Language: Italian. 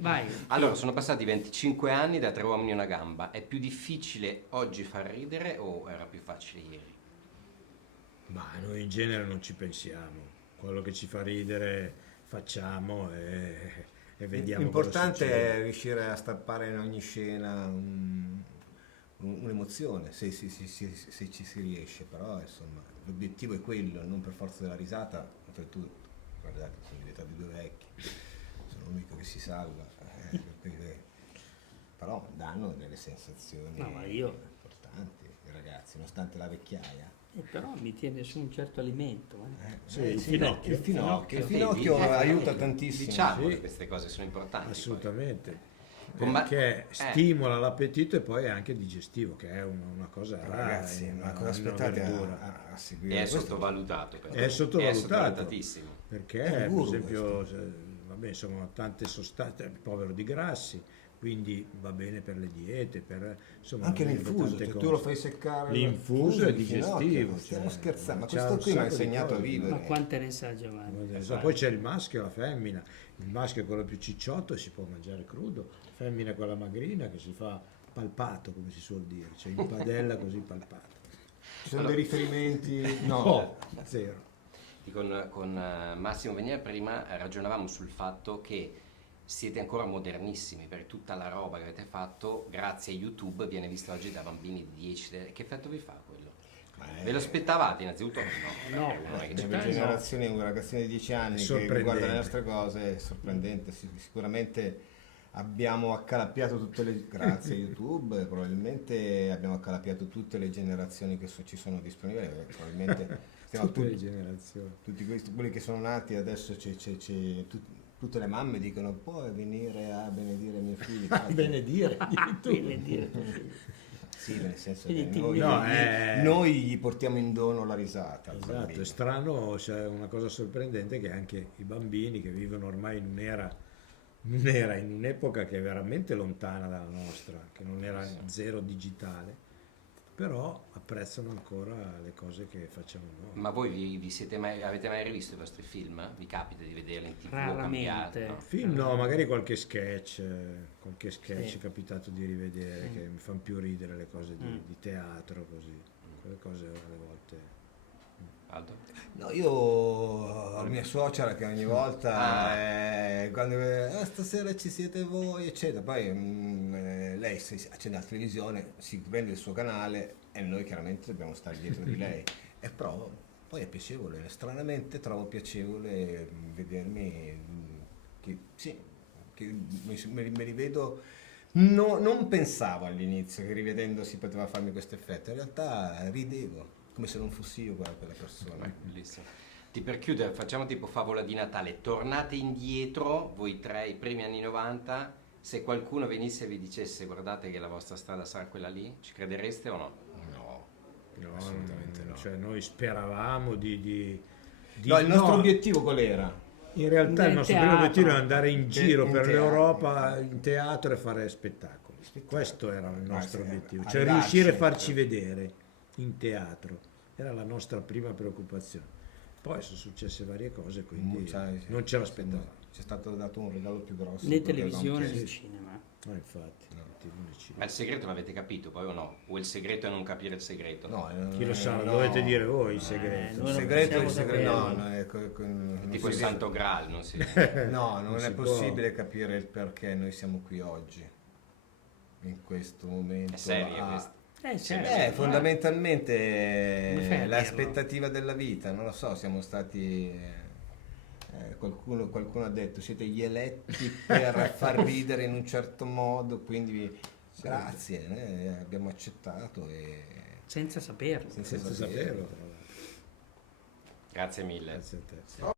Vai. Allora, sono passati 25 anni da Tre uomini e una gamba. È più difficile oggi far ridere o era più facile ieri? Ma noi in genere non ci pensiamo, quello che ci fa ridere facciamo e vediamo cosa L'importante succede. è riuscire a stampare in ogni scena un'emozione, se ci si riesce, però insomma l'obiettivo è quello, non per forza della risata, oltretutto, guardate, sono diventati due vecchi, sono l'unico che si salva, però danno delle sensazioni No, ma io- importanti, i ragazzi, nonostante la vecchiaia. Però mi tiene su un certo alimento. Sì, il Sì, finocchio. il finocchio aiuta tantissimo. Diciamo Sì. che queste cose sono importanti. poi. Assolutamente. Ma- Perché stimola l'appetito e poi è anche digestivo, che è una cosa rara, Ragazzi, in ma cosa una aspettate verdura. a seguire? È Questo- sottovalutato. però. È sottovalutato. sottovalutatissimo. Perché, È un per guru esempio, vabbè, sono tante sostanze, è povero di grassi, quindi va bene per le diete, insomma, Anche va bene per l'infuso, tante cioè cose. tu lo fai seccare. L'infuso è di finocchio, digestivo. stiamo cioè, scherzando, ma c'ha questo un qui mi ha sacco di insegnato a cose. vivere. Ma quante ne sa Giovanni? Poi c'è il maschio e la femmina. Il maschio è quello più cicciotto e si può mangiare crudo, la femmina è quella magrina che si fa palpato, come si suol dire, cioè in padella così palpato. Ci sono dei riferimenti? No. No, zero. Con Massimo Venier prima ragionavamo sul fatto che siete ancora modernissimi per tutta la roba che avete fatto, grazie a YouTube viene visto oggi da bambini di 10. Che effetto vi fa quello? Ve lo aspettavate innanzututto? No, No, non è che Le ci nuove generazioni, un ragazzino di 10 anni che Sorprendente. guarda le nostre cose è sorprendente. Sicuramente abbiamo accalappiato tutte le, grazie a YouTube, probabilmente abbiamo accalappiato tutte le generazioni che ci sono disponibili. Probabilmente stiamo Tutte le tutti, generazioni. tutti quelli che sono nati adesso, tutte le mamme dicono puoi venire a benedire mio figlio. Benedire. Bene dire. Sì, nel senso Quindi che ti- noi gli portiamo in dono la risata. al Esatto, bambino. è strano, c'è una cosa sorprendente che anche i bambini che vivono ormai in un'epoca che è veramente lontana dalla nostra, che non era zero digitale, però apprezzano ancora le cose che facciamo noi. Ma voi avete mai rivisto i vostri film? Vi capita di vederli in TV o Raramente. cambiati? No? Film no, magari qualche sketch Sì. è capitato di rivedere che mi fanno più ridere le cose di teatro, così, quelle cose alle volte. Aldo? No, io ho la mia suocera che ogni volta quando stasera ci siete voi eccetera, poi lei si accende la televisione, si prende il suo canale e noi chiaramente dobbiamo stare dietro di lei e però poi è piacevole, stranamente trovo piacevole vedermi che me li vedo. Non pensavo all'inizio che rivedendo si poteva farmi questo effetto, in realtà ridevo come se non fossi io quella persona. Bellissimo. Per chiudere, facciamo tipo favola di Natale. Tornate indietro, voi tre, i primi anni 90, se qualcuno venisse e vi dicesse guardate che la vostra strada sarà quella lì, ci credereste o no? No, Assolutamente no. Cioè noi speravamo di No, il nostro no, obiettivo qual era? in realtà il Nel nostro teatro. primo obiettivo era andare in giro in per teatro. l'Europa in teatro e fare spettacoli. Questo era il nostro sì, obiettivo, cioè arrivarci, riuscire a farci vedere in teatro. Era la nostra prima preoccupazione. Poi sono successe varie cose, quindi non ce l'aspettavamo. Ci è stato dato un regalo più grosso. Né di quello che televisione avevamo né chiesto. cinema. No, infatti, TV né cinema. Ma il segreto l'avete capito poi o no? O il segreto è non capire il segreto? No, Chi lo sa, lo no. dovete dire voi il segreto. noi Il non segreto, possiamo no, saperlo. no, non Tipo il si Santo Graal, non si... No, non si è può. possibile capire il perché noi siamo qui oggi, in questo momento. È seria questa. Certo. Fondamentalmente Come fai a dirlo? l'aspettativa della vita, non lo so, siamo stati... qualcuno ha detto siete gli eletti per far ridere in un certo modo, quindi grazie, abbiamo accettato e Senza saperlo. senza Senza saperlo. saperlo, tra l'altro. Grazie mille. Grazie a te.